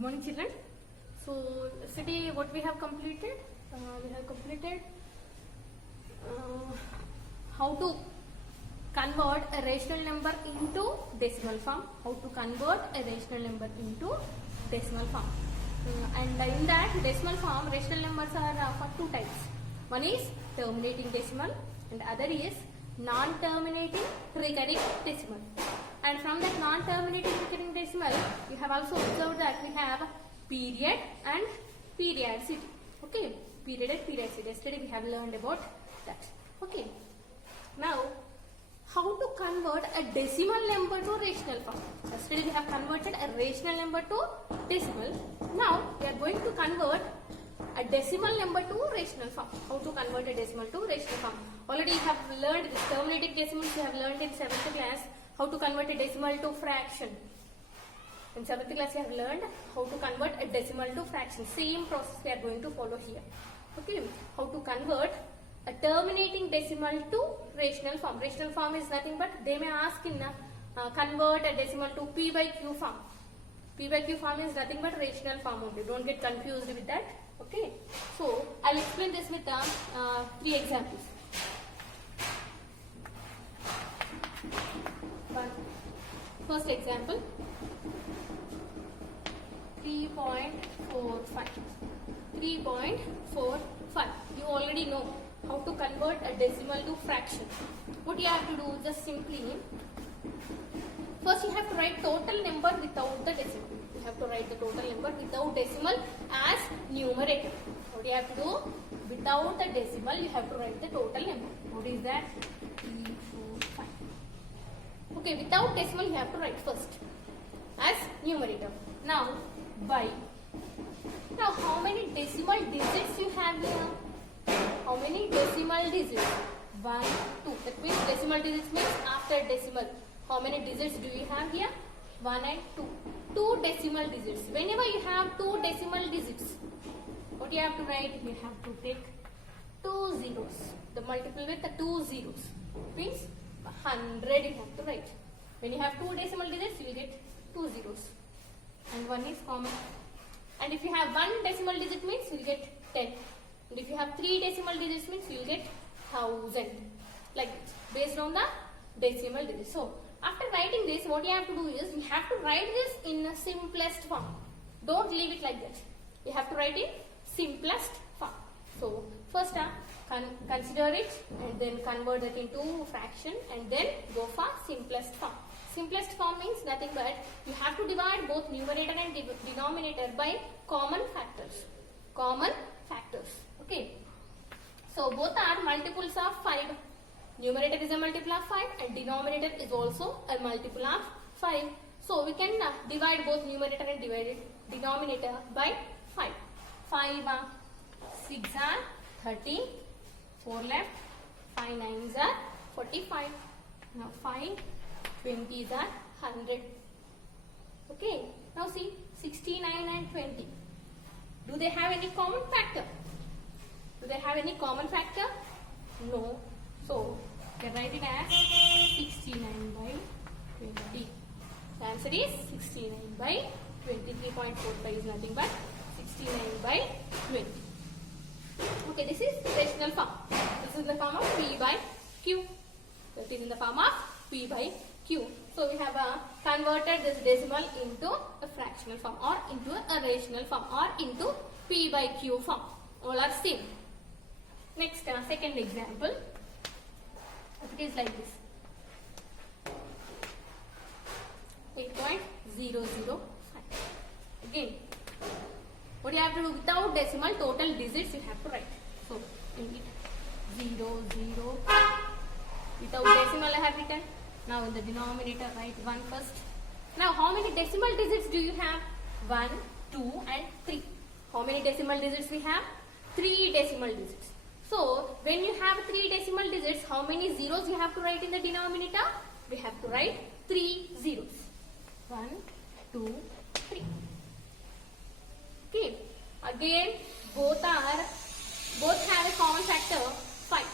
Good morning, children. So yesterday what we have completed? How to convert a rational number into decimal form. How to convert a rational number into decimal form. And in that decimal form, rational numbers are for two types. One is terminating decimal and other is non-terminating recurring decimal. And from that non-terminating recurring decimal, you have also observed that we have period and periodicity. Okay, period and periodicity. Yesterday we have learned about that. Okay, now how to convert a decimal number to rational form. Yesterday we have converted a rational number to decimal. Now we are going to convert a decimal number to rational form. How to convert a decimal to rational form? Already you have learned this terminating decimals. You have learned in 7th class how to convert a decimal to fraction. In 7th class you have learned how to convert a decimal to fraction. Same process we are going to follow here. Okay, how to convert a terminating decimal to rational form. Rational form is nothing but they may ask in convert a decimal to p by q form. P by q form is nothing but rational form only. Don't get confused with that. Okay, so I'll explain this with 3 examples. First example, 3.45. 3.45. You already know how to convert a decimal to fraction. What you have to do, just simply, first you have to write total number without the decimal. You have to write the total number without decimal as numerator. What you have to do, without the decimal, you have to write the total number. What is that? 345. Okay, without decimal you have to write first as numerator. Now by. Now how many decimal digits you have here? How many decimal digits? 1, 2. That means decimal digits means after decimal. How many digits do you have here? 1 and 2. 2 decimal digits. Whenever you have 2 decimal digits, what you have to write? You have to take 2 zeros. The multiple with the 2 zeros means 100 you have to write. When you have 2 decimal digits, you will get 2 zeros. And 1 is common. And if you have 1 decimal digit means you will get 10. And if you have 3 decimal digits means you will get 1000. Like this, based on the decimal digits. So after writing this, what you have to do is you have to write this in the simplest form. Don't leave it like that. You have to write in simplest form. So first consider it and then convert it into fraction and then go for simplest form. Simplest form means nothing but you have to divide both numerator and denominator by common factors. Common factors. Okay. So both are multiples of 5. Numerator is a multiple of 5 and denominator is also a multiple of 5. So we can divide both numerator and denominator by 5. 5 6 are 30. 4 left. 5 9s are 45. Now 5 20s are 100. Okay. Now see 69 and 20. Do they have any common factor? Do they have any common factor? No. So we can write it as 69 by 20. The answer is 69 by 23.45 is nothing but 69 by 20. Okay, this is rational form. This is in the form of P by Q. That is in the form of P by Q. So we have converted this decimal into a fractional form or into a rational form or into P by Q form. All are same. Next, second example. It is like this. 8.005. Again, what you have to do, without decimal total digits you have to write. So 0, 0. Without decimal I have written. Now in the denominator write 1 first. Now how many decimal digits do you have? 1, 2 and 3. How many decimal digits we have? 3 decimal digits. So when you have 3 decimal digits, how many zeros you have to write in the denominator? We have to write 3 zeros. 1, 2, 3. Okay. Again, both have a common factor 5.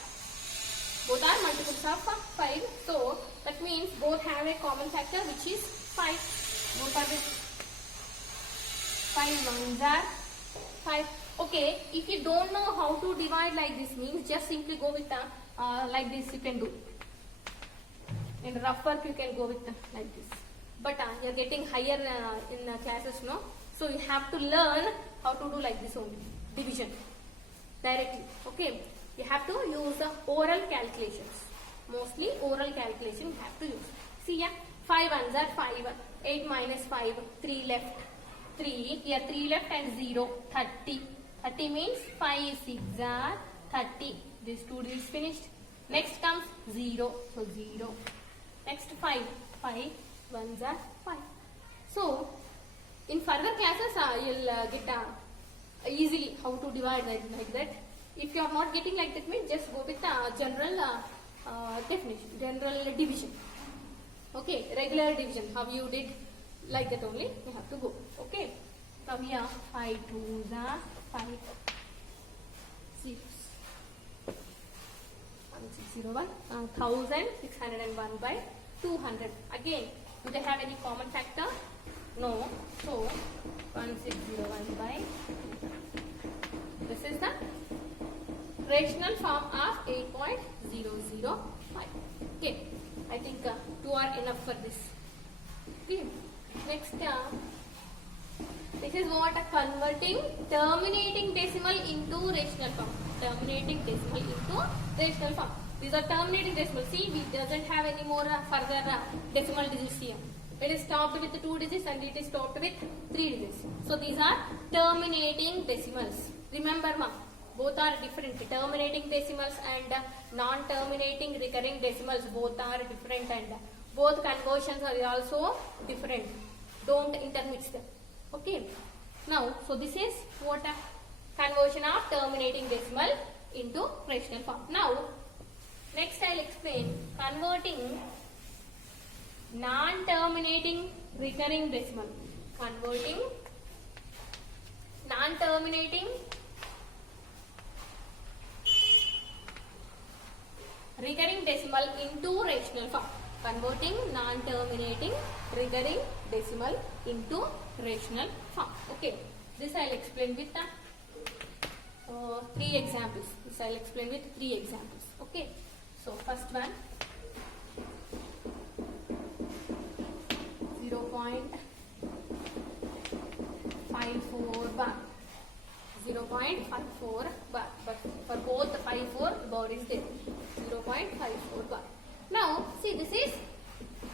Both are multiples of 5. So that means both have a common factor which is 5. Both are the 5 ones are 5. Okay, if you don't know how to divide like this, means just simply go with like this you can do. In rough work you can go with like this. But you are getting higher in classes, no? So you have to learn how to do like this only, division directly. Okay, you have to use the oral calculations. Mostly oral calculation you have to use. See here, 5 ones are 5. 8 minus 5, 3 left. 3, here 3 left and 0, 30. 30 means 5 6 are 30. This 2 is finished. Next comes 0, so 0. Next 5, 5 ones are 5. So in further classes you'll get easily how to divide like that. If you are not getting like that, means just go with general definition, general division. Okay, regular division, how you did like that only you have to go. Okay, now here 5 2s are 5 6 1601 1601 by 200. Again, do they have any common factor? No. So 1601 by, this is the rational form of 8.005. Okay, I think 2 are enough for this. Okay, next this is what a converting terminating decimal into rational form. Terminating decimal into rational form. These are terminating decimal. See, we doesn't have any more further decimal digits here. It is stopped with 2 digits and it is stopped with 3 digits. So these are terminating decimals. Remember, ma, both are different. Terminating decimals and non-terminating recurring decimals, both are different, and both conversions are also different. Don't intermix them. Okay. Now, so this is what a conversion of terminating decimal into rational form. Now, next I'll explain converting non-terminating recurring decimal. Converting non-terminating recurring decimal into rational form. Converting non-terminating recurring decimal into rational form. Okay, this I'll explain with 3 examples. This I'll explain with 3 examples. Okay, so first one, 0.54 bar. 0.54 bar, but for both the 54 bar is there. 0.54 bar. Now, see, this is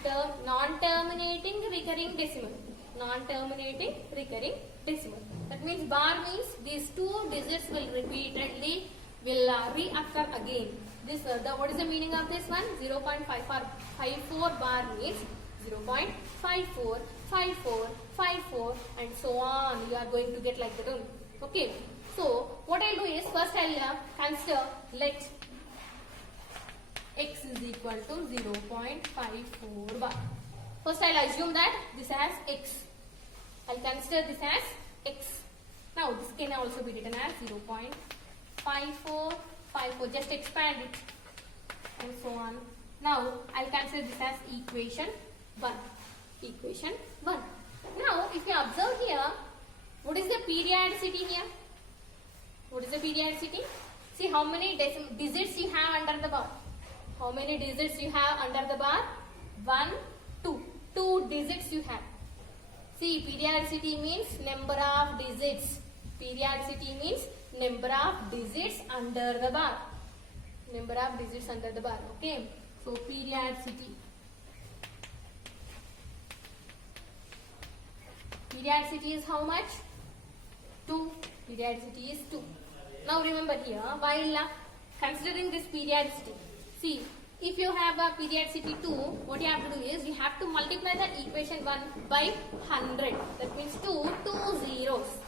the non-terminating recurring decimal. Non-terminating recurring decimal. That means bar means these 2 digits will repeatedly reoccur again. This what is the meaning of this one? 0.54 bar means 0.54, 54, 54 and so on. You are going to get like that only. Okay. So what I'll do is first I'll consider let x is equal to 0.54 bar. First I'll assume that this has x. I'll consider this as x. Now this can also be written as 0.5454. Just expand it and so on. Now I'll consider this as equation 1. Equation 1. Now if you observe here, what is the periodicity here? What is the periodicity? See how many digits you have under the bar. How many digits you have under the bar? 1, 2. 2 digits you have. See, periodicity means number of digits. Periodicity means number of digits under the bar. Number of digits under the bar. Okay. So, periodicity. Periodicity is how much? 2. Periodicity is 2. Now, remember here, while considering this periodicity, see, if you have a periodicity 2, what you have to do is, you have to multiply the equation 1 by 100. That means 2 zeros.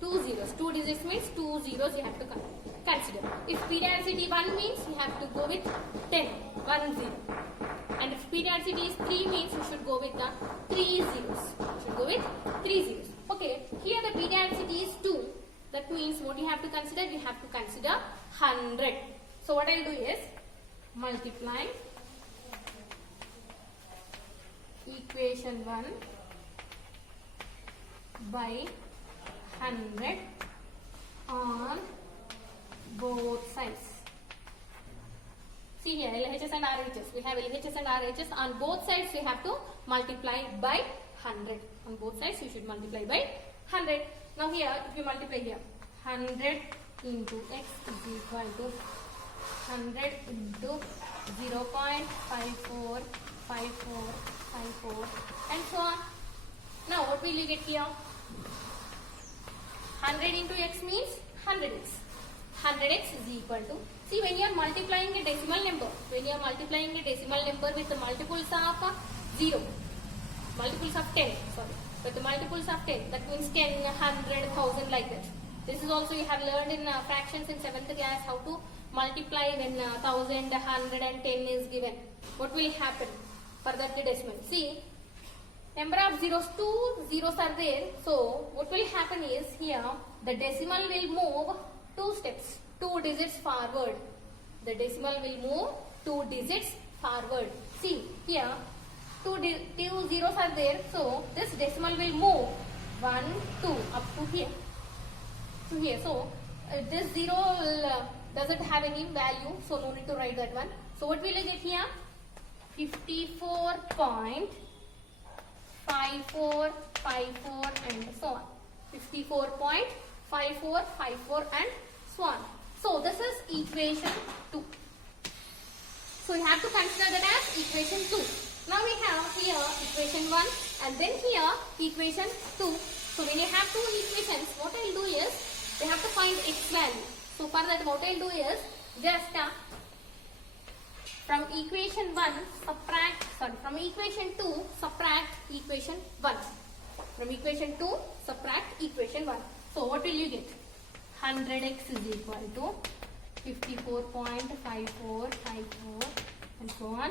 2 zeros. 2 digits means 2 zeros you have to consider. If periodicity 1 means, you have to go with 10. 1 0. And if periodicity is 3 means, you should go with the 3 zeros. You should go with 3 zeros. Okay, here the periodicity is 2. That means what you have to consider? You have to consider 100. So what I will do is, multiply equation 1 by 100 on both sides. See here, LHS and RHS. We have LHS and RHS. On both sides, we have to multiply by 100. On both sides, you should multiply by 100. Now here, if you multiply here, 100 into x is equal to 100 into 0.545454 and so on. Now, what will you get here? 100 into x means 100x. 100x is equal to, see, when you are multiplying a decimal number, with the multiples of 0, multiples of 10, sorry, with the multiples of 10, that means 10, 100, 1000 like that. This is also you have learned in fractions in 7th class how to multiply when 1000, 100 and 10 is given. What will happen for that decimal? See, number of zeros, 2 zeros are there. So, what will happen is here, the decimal will move 2 steps, 2 digits forward. The decimal will move 2 digits forward. See, here, 2 zeros are there. So, this decimal will move 1, 2 up to here. To here. So, this 0 doesn't have any value. So, no need to write that one. So, what will you get here? 54.5454 and so on. 54.5454 and so on. So, this is equation 2. So, you have to consider that as equation 2. Now, we have here equation 1 and then here equation 2. So, when you have two equations, what I will do is, we have to find x value. So, for that what I will do is, just from equation 1 from equation 2 subtract equation 1. From equation 2 subtract equation 1. So, what will you get? 100x is equal to 54.5454 and so on,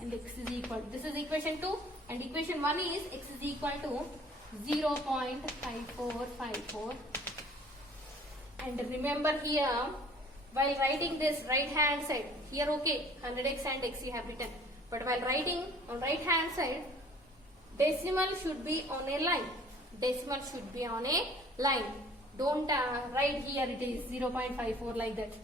and x is equal, this is equation 2 and equation 1 is x is equal to 0.5454. And remember here, while writing this right hand side, here okay, 100x and x you have written. But while writing on right hand side, decimal should be on a line. Decimal should be on a line. Don't write here it is 0.54 like that.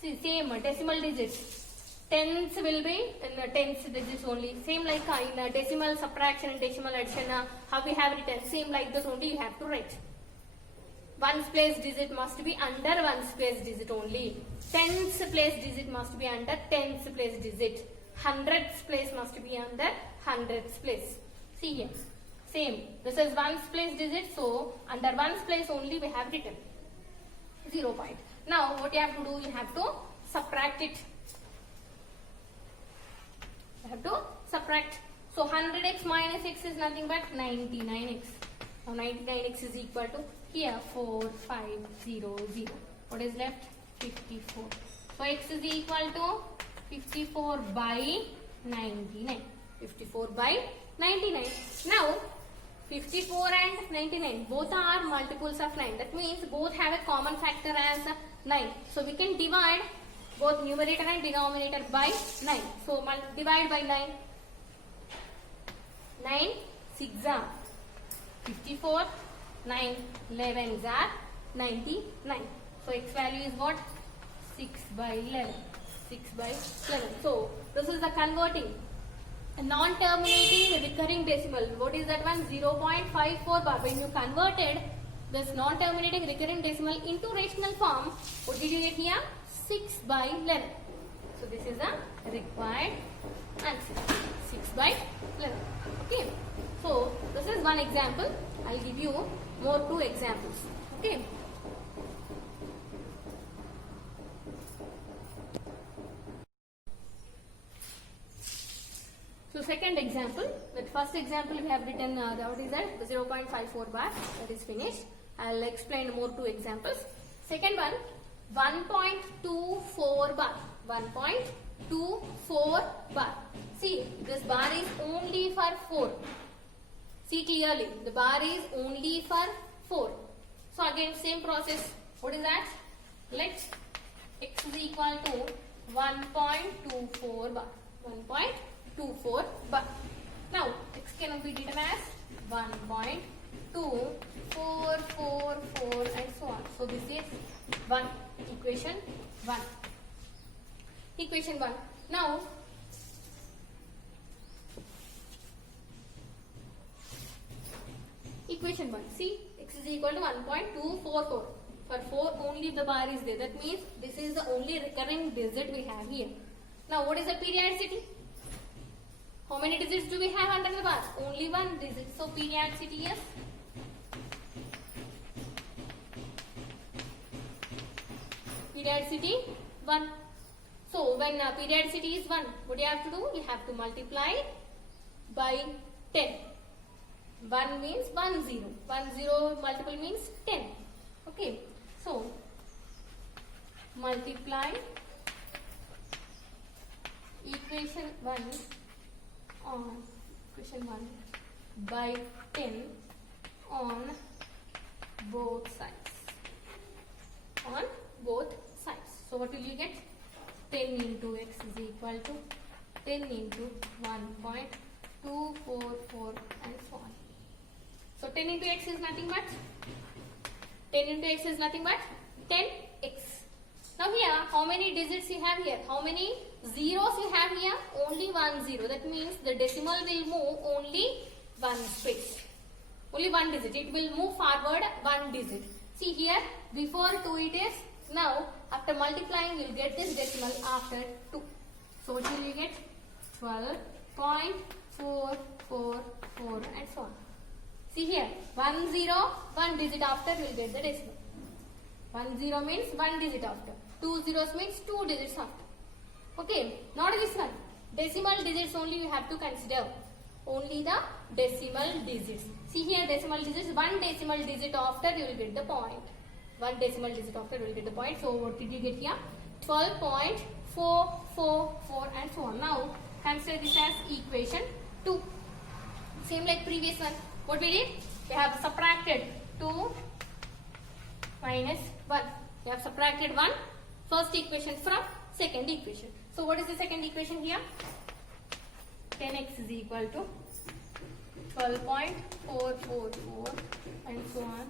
See, same decimal digits. Tens will be in tens digits only. Same like in decimal subtraction and decimal addition, how we have written. Same like that only you have to write. Ones place digit must be under ones place digit only. Tens place digit must be under tens place digit. Hundreds place must be under hundreds place. See here. Same. This is ones place digit. So, under ones place only we have written 0 point. Now, what you have to do? You have to subtract it. You have to subtract. So, 100x minus x is nothing but 99x. Now, 99x is equal to here 4500. What is left? 54. So, x is equal to 54 by 99. 54 by 99. Now, 54 and 99 both are multiples of 9. That means both have a common factor as 9. So, we can divide both numerator and denominator by 9. So, divide by 9. 9 6 are 54. 9 11s are 99. So, x value is what? 6 by 11. 6 by 11. So, this is the converting. A non-terminating recurring decimal. What is that one? 0.54 bar. When you converted this non-terminating recurring decimal into rational form, what did you get here? 6 by 11. So, this is the required answer. 6 by 11. Okay. So, this is one example. I will give you more 2 examples. Okay. So, second example, that first example we have written, what is that? The 0.54 bar, that is finished. I will explain more 2 examples. Second one, 1.24 bar. 1.24 bar. See, this bar is only for 4. See clearly, the bar is only for 4. So, again same process. What is that? Let x is equal to 1.24 bar. 1.24 bar. Now, x can be written as 1.24 2, 4, 4, 4 and so on. So this is 1, equation 1. Equation 1. Now equation 1. See, x is equal to 1.244. For 4 only the bar is there. That means this is the only recurring digit we have here. Now what is the periodicity? How many digits do we have under the bar? Only one digit. So periodicity is periodicity 1. So when periodicity is 1, what do you have to do? You have to multiply by 10. 1 means 1 0. 1 0 multiple means 10. Okay. So multiply equation 1 on equation 1 by 10 on both sides. On both sides. So what will you get? 10 into x is equal to 10 into 1.244 and so on. So 10 into x is nothing but 10 into x is nothing but 10x. Now here, how many digits you have here? How many zeros you have here? Only 1 0. That means the decimal will move only one space. Only one digit. It will move forward one digit. See here, before 2 it is. Now, after multiplying, you will get this decimal after 2. So what will you get? 12.444 and so on. See here, 1 0, one digit after you will get the decimal. 1 0 means one digit after. 2 zeros means 2 digits after. Okay, not this one. Decimal digits only you have to consider. Only the decimal digits. See here, decimal digits, one decimal digit after you will get the point. One decimal digit after you will get the point. So what did you get here? 12.444 and so on. Now consider this as equation 2. Same like previous one. What we did? We have subtracted 2 minus 1. We have subtracted 1 first equation from second equation. So what is the second equation here? 10x is equal to 12.444 and so on.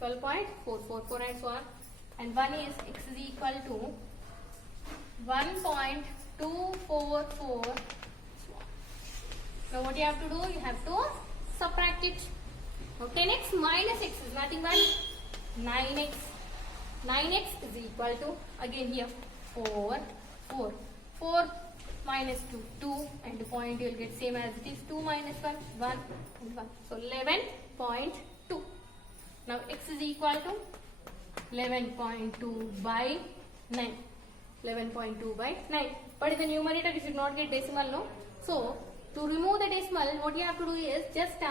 12.444 and so on. And 1 is x is equal to 1.244. Now what you have to do? You have to subtract it. Now 10x minus x is nothing but 9x. 9x is equal to, again here, 4. 4 minus 2, 2, and the point you will get same as it is, 2 minus 1, 1 and 1. So 11.2. Now x is equal to 11.2 by 9. 11.2 by 9. But in the numerator you should not get decimal, no? So to remove the decimal, what you have to do is just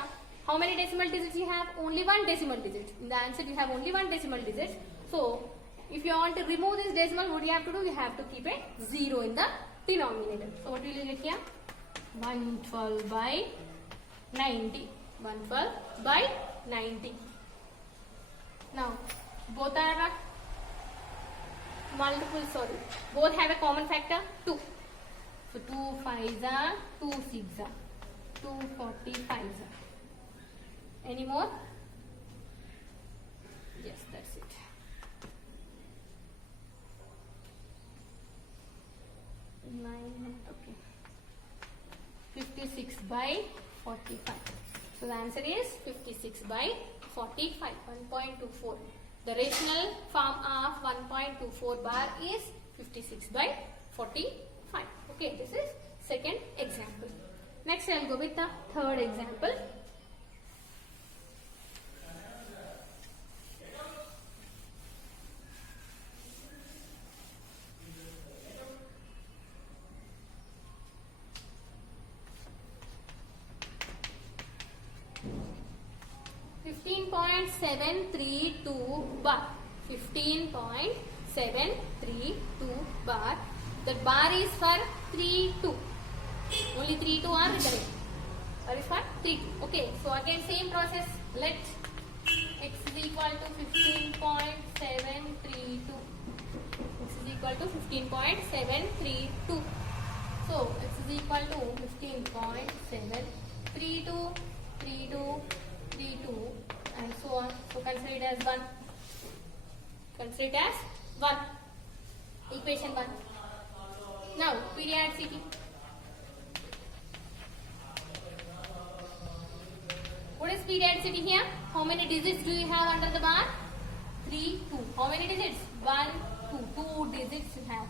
how many decimal digits you have? Only one decimal digit. In the answer you have only one decimal digit. So if you want to remove this decimal, what you have to do? You have to keep a 0 in the denominator. So what will you get here? 112 by 90. 112 by 90. Now both are multiple, both have a common factor 2. So 2 5s are 2 6s are 245s are. Any more? Yes, that's it. 9, okay. 56 by 45. So the answer is 56 by 45, 1.24. The rational form of 1.24 bar is 56 by 45. Okay, this is second example. Next I will go with the third example. .732 bar. 15.732 bar. The bar is for 3 2. Only 3 2 are recurring. Bar is for 3 2. Okay. So again same process. Let x is equal to 15.732. X is equal to 15.732. So x is equal to 15.732. 32 3, 2, and so on. So consider it as 1. Consider it as 1. Equation 1. Now, periodicity. What is periodicity here? How many digits do you have under the bar? 3, 2. How many digits? 1, 2. 2 digits you have.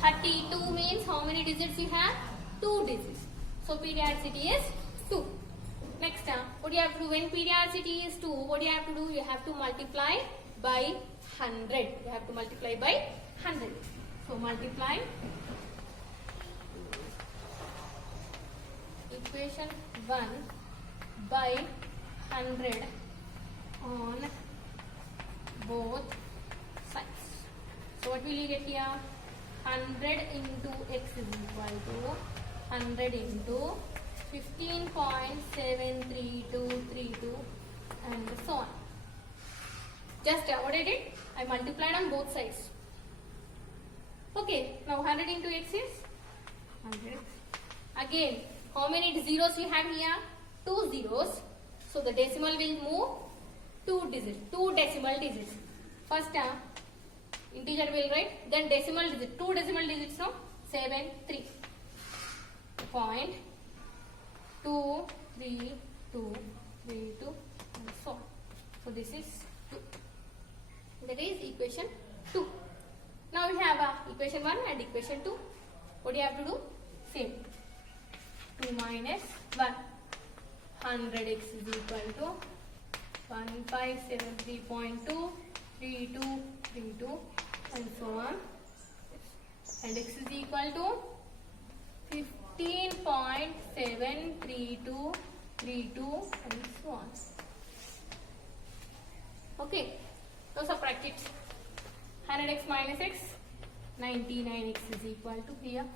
32 means how many digits you have? 2 digits. So periodicity is 2. Next, what do you have to do? When periodicity is 2, what do you have to do? You have to multiply by 100. You have to multiply by 100. So multiply equation 1 by 100 on both sides. So what will you get here? 100 into x is equal to 100 into 15.73232 and so on. Just what I did? I multiplied on both sides. Okay, now 100 into x is 100. Again, how many zeros you have here? 2 zeros. So the decimal will move 2 digits, 2 decimal digits. First integer will write, then decimal digit, 2 decimal digits, no? 7, 3. Point 2, 3, 2, 3, 2 and so on. So this is 2. That is equation 2. Now we have equation 1 and equation 2. What do you have to do? Same. 2 minus 1. 100x is equal to 1573.2, 3232 and so on. And x is equal to 15.73232 and so on. Okay, now subtract it. 100x minus x, 99x is equal to here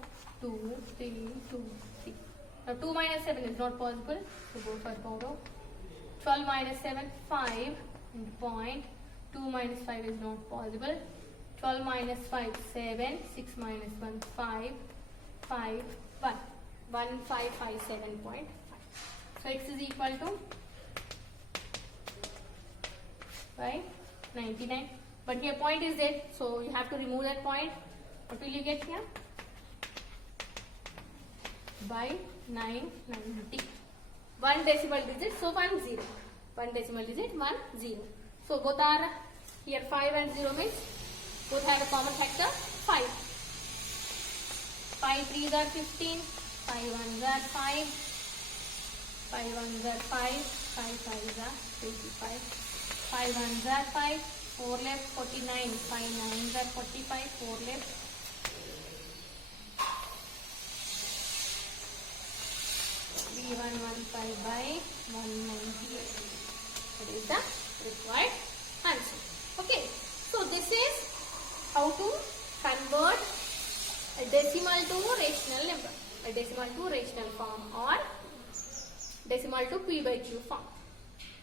2, 3, 2, 3. Now 2 minus 7 is not possible, so go for power. 12 minus 7, 5 and point. 2 minus 5 is not possible. 12 minus 5, 7. 6 minus 1, 5. 5, 1. 1557.5. So x is equal to 99. But here point is there, so you have to remove that point. What will you get here? By 990. 1 decimal digit, so 1 0. 1 decimal digit, 1 0. So both are here 5 and 0 means both have a common factor 5. 5 3s are 15, 5 1s are 5, 5 1s are 5, 5 5s are 25, 5 1s are 5, 4 left 49, 5 9s are 45, 4 left. Be 115 by 198. That is the required answer. Okay, so this is how to convert a decimal to rational number, a decimal to rational form or decimal to p by q form.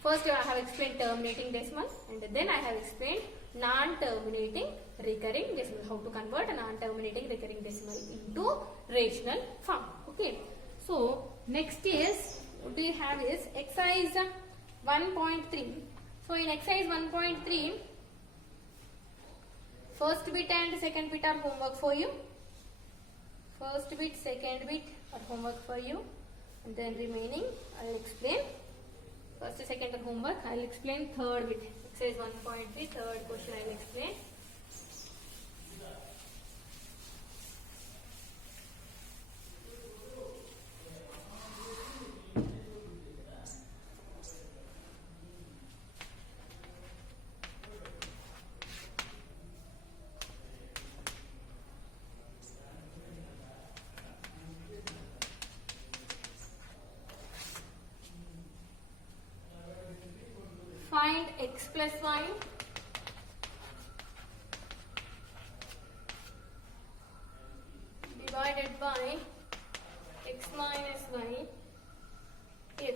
First I have explained terminating decimal and then I have explained non-terminating recurring decimal, how to convert a non-terminating recurring decimal into rational form. Okay, so next is what we have is exercise 1.3. So in exercise 1.3, first bit and second bit are homework for you. First bit, second bit are homework for you, and then remaining I will explain. First, second are homework. I will explain third bit. Exercise 1.3, third question I will explain. Find x plus y divided by x minus y if.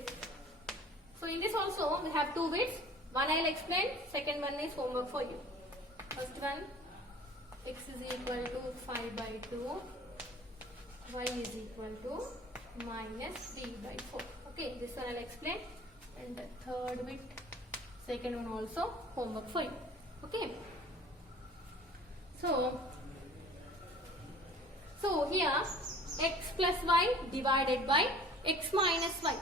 So in this also we have two bits. One I will explain, second one is homework for you. First one, x is equal to 5 by 2, y is equal to minus 3 by 4. Okay, this one I will explain. and the third bit, second one also homework for you. Okay. So here x plus y divided by x minus y.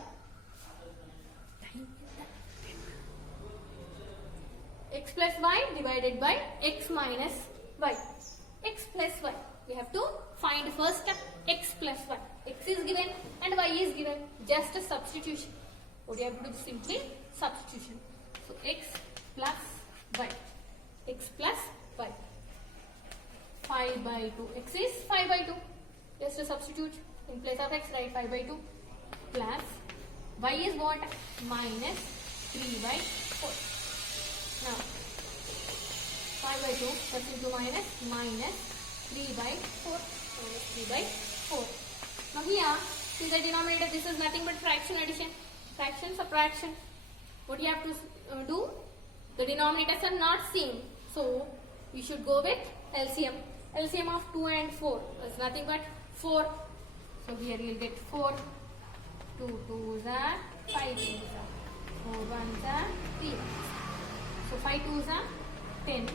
X plus y divided by x minus y. X plus y. We have to find first x plus y. X is given and y is given. Just a substitution. What do you have to do? Simply substitution. So x plus y. X plus y. 5 by 2. X is 5 by 2. Just a substitute. In place of x, write 5 by 2 plus y is what? Minus 3 by 4. Now 5 by 2 that's into minus 3 by 4. Minus 3 by 4. Now here, see the denominator, this is nothing but fraction addition. Fraction subtraction. What you have to do? The denominators are not same. So you should go with LCM. LCM of 2 and 4 is nothing but 4. So here you will get 4. 2 2s are 5 2s are 4 1s are 3 1s. So 5 2s are 10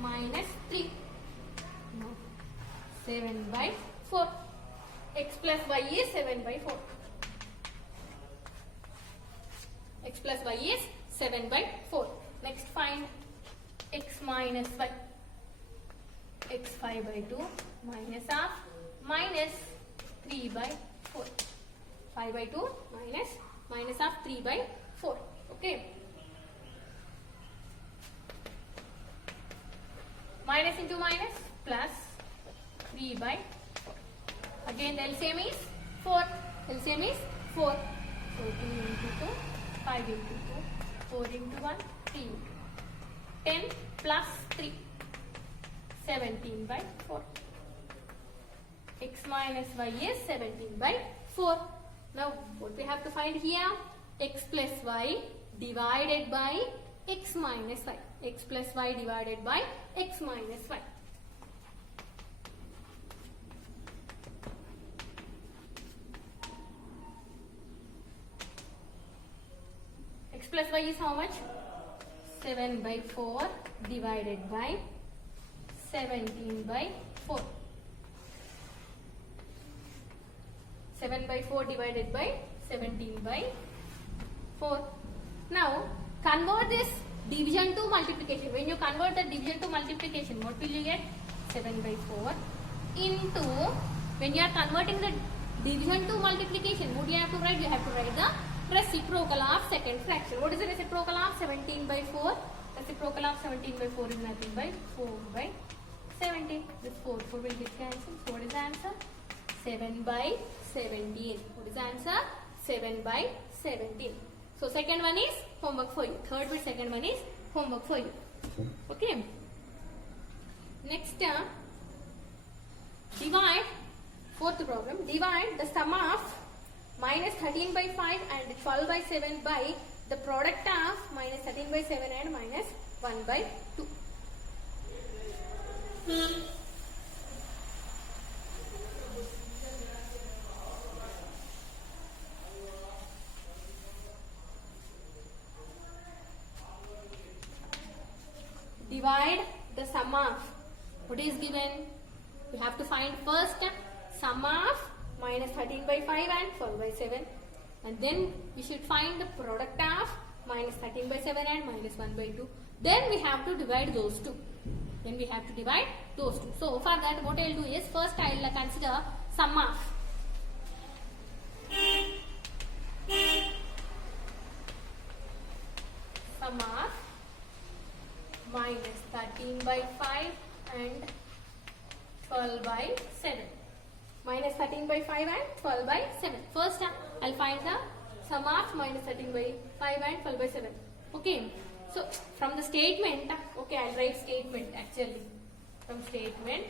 minus 3. No. 7 by 4. X plus y is 7 by 4. X plus y is 7 by 4. Next find x minus y. X 5 by 2 minus of minus 3 by 4. 5 by 2 minus of 3 by 4. Okay. Minus into minus plus 3 by 4. Again the LCM is 4. LCM is 4. So 2 into 2, 5 into 2, 4 into 1, 3 into 2. 10 plus 3. 17 by 4. X minus y is 17 by 4. Now what we have to find here? X plus y divided by x minus y. X plus y divided by x minus y. X plus y is how much? 7 by 4 divided by 17 by 4. 7 by 4 divided by 17 by 4. Now convert this division to multiplication. When you convert the division to multiplication, what will you get? 7 by 4 into, when you are converting the division to multiplication, what do you have to write? You have to write the reciprocal of second fraction. What is the reciprocal of 17 by 4? Reciprocal of 17 by 4 is nothing by 4 by 17. This 4 will get cancelled. So what is the answer? 7 by 17. What is the answer? 7 by 17. So second one is homework for you. Third bit, second one is homework for you. Okay. Next, divide. Fourth problem. Divide the sum of minus 13 by 5 and 12 by 7 by the product of minus 13 by 7 and minus 1 by 2. Divide the sum of, what is given? You have to find first sum of minus 13 by 5 and 12 by 7, and then we should find the product of minus 13 by 7 and minus 1 by 2. Then we have to divide those two. So for that, what I will do is, first I will consider sum of minus 13 by 5 and 12 by 7. Minus 13 by 5 and 12 by 7. First, I will find the sum of minus 13 by 5 and 12 by 7. Okay. So, from the statement, okay, I will write statement actually. From statement,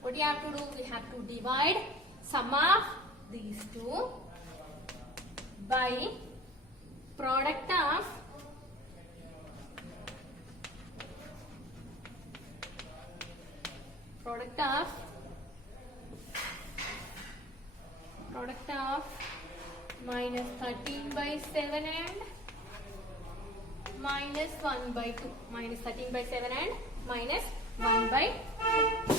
what you have to do? We have to divide sum of these two by product of minus 13 by 7 and minus 1 by 2. Minus 13 by 7 and minus 1 by 2.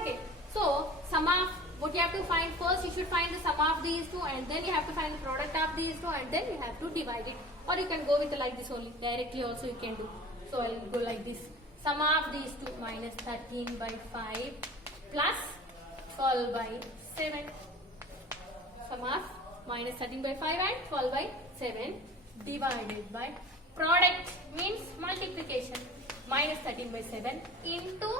Okay. So, sum of what you have to find first, you should find the sum of these two, and then you have to find the product of these two, and then you have to divide it. Or you can go with like this only. Directly also you can do. So, I will go like this. Sum of these two, minus 13 by 5 plus 12 by 7. Sum of minus 13 by 5 and 12 by 7 divided by product means multiplication. Minus 13 by 7 into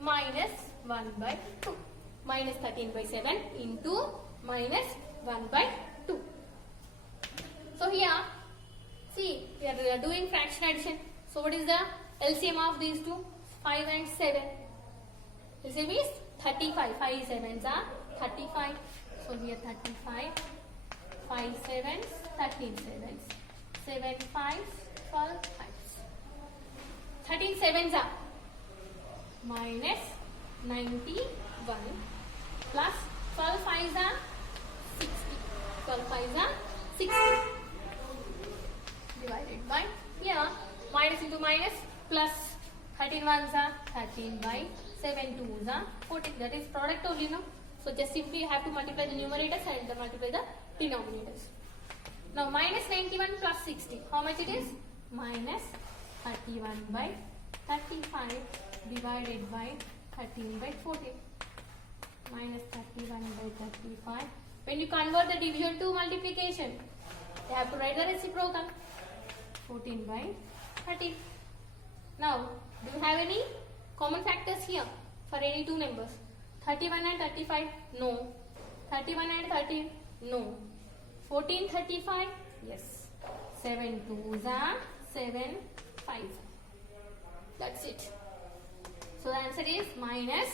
minus 1 by 2. Minus 13 by 7 into minus 1 by 2. So here, see, we are doing fraction addition. So what is the LCM of these two? 5 and 7. LCM is 35. 5 sevens are 35. So here 35. 5 sevens, 13 sevens. 7 fives, 12 fives. 13 sevens are minus 91 plus 12 fives are 60. 12 fives are 60. Divided by here minus into minus plus 13 ones are 13 by 7 twos are 14. That is product only, no? So just simply you have to multiply the numerators and multiply the denominators. Now minus 91 plus 60. How much it is? Minus 31 by 35 divided by 13 by 14. Minus 31 by 35. When you convert the division to multiplication, you have to write the reciprocal. 14 by 13. Now, do you have any common factors here for any two numbers? 31 and 35? No. 31 and 13? No. 14, 35? Yes. 7 twos are 7 fives. That's it. So the answer is minus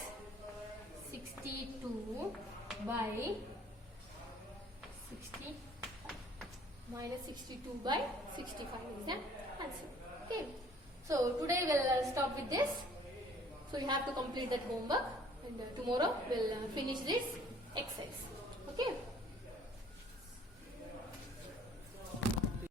62 by 65. Minus 62 by 65 is the answer. Okay. So today we'll stop with this. So you have to complete that homework, and tomorrow we'll finish this exercise. Okay.